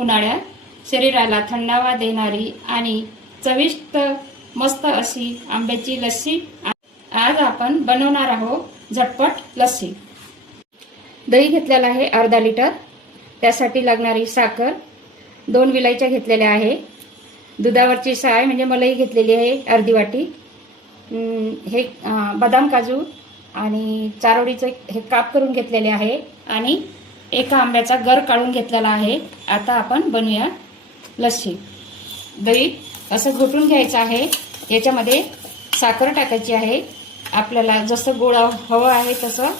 उन्हाळ्यात शरीराला थंडावा देणारी आणि चविष्ट मस्त अशी आंब्याची लस्सी आज आपण बनवणार आहोत झटपट लस्सी। दही घेतलेला आहे अर्धा लिटर, त्यासाठी लागणारी साखर 2 विलायच्या घेतलेल्या आहे, दुधावरची साय म्हणजे मलाई घेतलेली आहे अर्धी वाटी, हे बदाम काजू आणि चारोळीचे हे काप करून घेतलेले आहे आणि एका आंब्याचा गर काढून घेतलेला आहे। आता आपण बनवूया लस्सी। दही असं घोटून घ्यायचं आहे, याच्यामध्ये साखर टाकायची आहे आपल्याला जसं गोड हवं आहे तसं,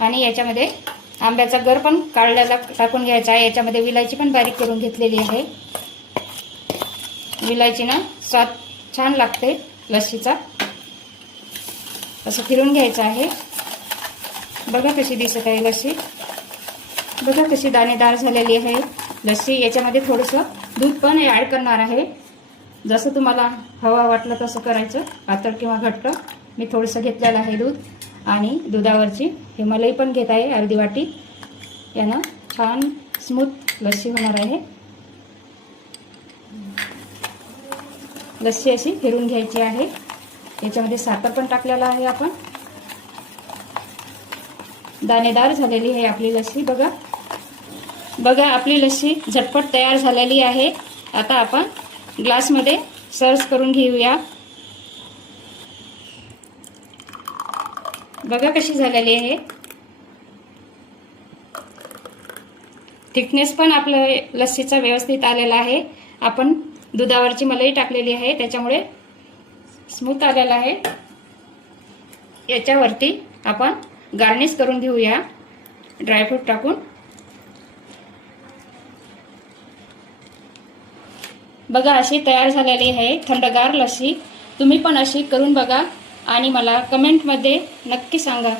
आणि याच्यामध्ये आंब्याचा गर पण काढलेला टाकून घ्यायचा आहे। याच्यामध्ये विलायची पण बारीक करून घेतलेली आहे, विलायचीनं स्वाद छान लागते लस्सीचा। असं फिरून घ्यायचं आहे। बघा कशी दिसत आहे लस्सी, बघा कशी दाणेदार झालेली आहे लस्सी। याच्यामध्ये थोडंसं दूध पण ॲड करणार आहे, जसं तुम्हाला हवा वाटलं तसं करायचं, पातळ किंवा घट्ट। मी थोडंसं घेतलेलं आहे दूध आणि दुधावरची हे मलाई पण घेत आहे अर्धी वाटी। यानं छान स्मूथ लस्सी होणार आहे। लस्सी अशी फिरून घ्यायची आहे। याच्यामध्ये साखर पण टाकलेला आहे आपण। दाणेदार झालेली आहे आपली लस्सी। बघा बघा आपली लस्सी झटपट तयार झालेली आहे। आता आपण ग्लासमध्ये सर्व करून घेऊया। बघा कशी झालेली आहे, थिकनेस पण आपल्या लस्सीचा व्यवस्थित आलेला आहे। आपण दुधावरची मलाई टाकलेली आहे त्याच्यामुळे स्मूथ आलेला आहे। याच्यावरती आपण गार्निश करून घेऊया ड्रायफ्रूट टाकून। बघा अशी तयार झालेली आहे थंडगार लस्सी। तुम्ही पण अशी करून बघा आणि मला कमेंटमध्ये नक्की सांगा।